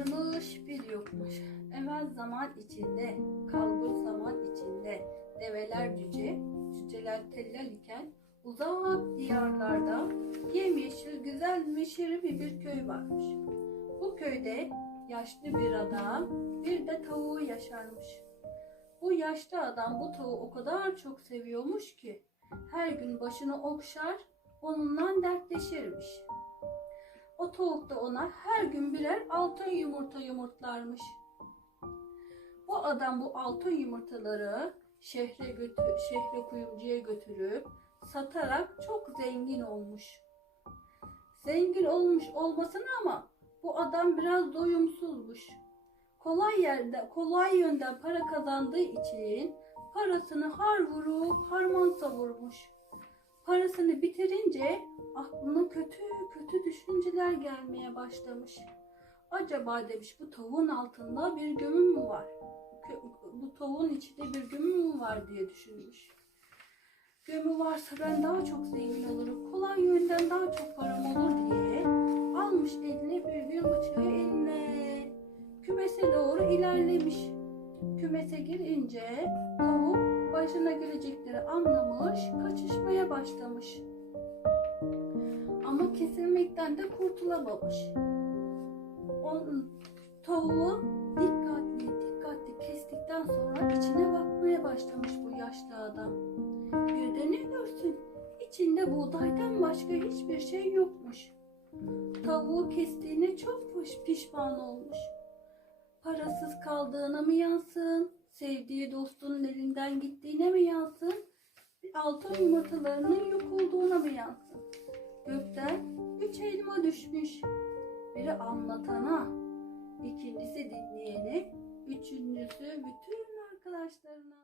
varmış bir yokmuş. Evvel zaman içinde, kalbur zaman içinde, develer cüce, cüceler tellal iken, uzak diyarlarda yemyeşil güzel meşeribi bir köy varmış. Bu köyde yaşlı bir adam, bir de tavuğu yaşarmış. Bu yaşlı adam bu tavuğu o kadar çok seviyormuş ki her gün başını okşar, onunla dertleşirmiş. O tavuk da ona her gün birer altın yumurta yumurtlarmış. Bu adam bu altın yumurtaları şehre götür, şehre kuyumcuya götürüp satarak çok zengin olmuş. Zengin olmuş olmasına ama bu adam biraz doyumsuzmuş. Kolay yerde, kolay yönden para kazandığı için parasını har vurup harman savurmuş. Parasını bitirince aklına kötü kötü düşünceler gelmeye başlamış. Acaba demiş bu tavuğun altında bir gömü mü var? Bu tavuğun içinde bir gömü mü var diye düşünmüş. Gömü varsa ben daha çok zengin olurum. Kolay yönden daha çok param olur diye almış eline bir gün bıçağı eline. Kümese doğru ilerlemiş. Kümese girince tavuk başına gelecekleri anlamış, kaçışmaya başlamış. Ama kesilmekten de kurtulamamış. Onun tavuğu dikkatli dikkatli kestikten sonra içine bakmaya başlamış bu yaşlı adam. Bir de ne görsün? İçinde buğdaydan başka hiçbir şey yokmuş. Tavuğu kestiğine çok piş- pişman olmuş. Parasız kaldığına mı yansın? Sevdiği dostunun elinden gittiğine mi yansın? Altın yumurtalarının yok olduğuna mı yansın? Gökten düşmüş. Biri anlatana, ikincisi dinleyene, üçüncüsü bütün arkadaşlarına.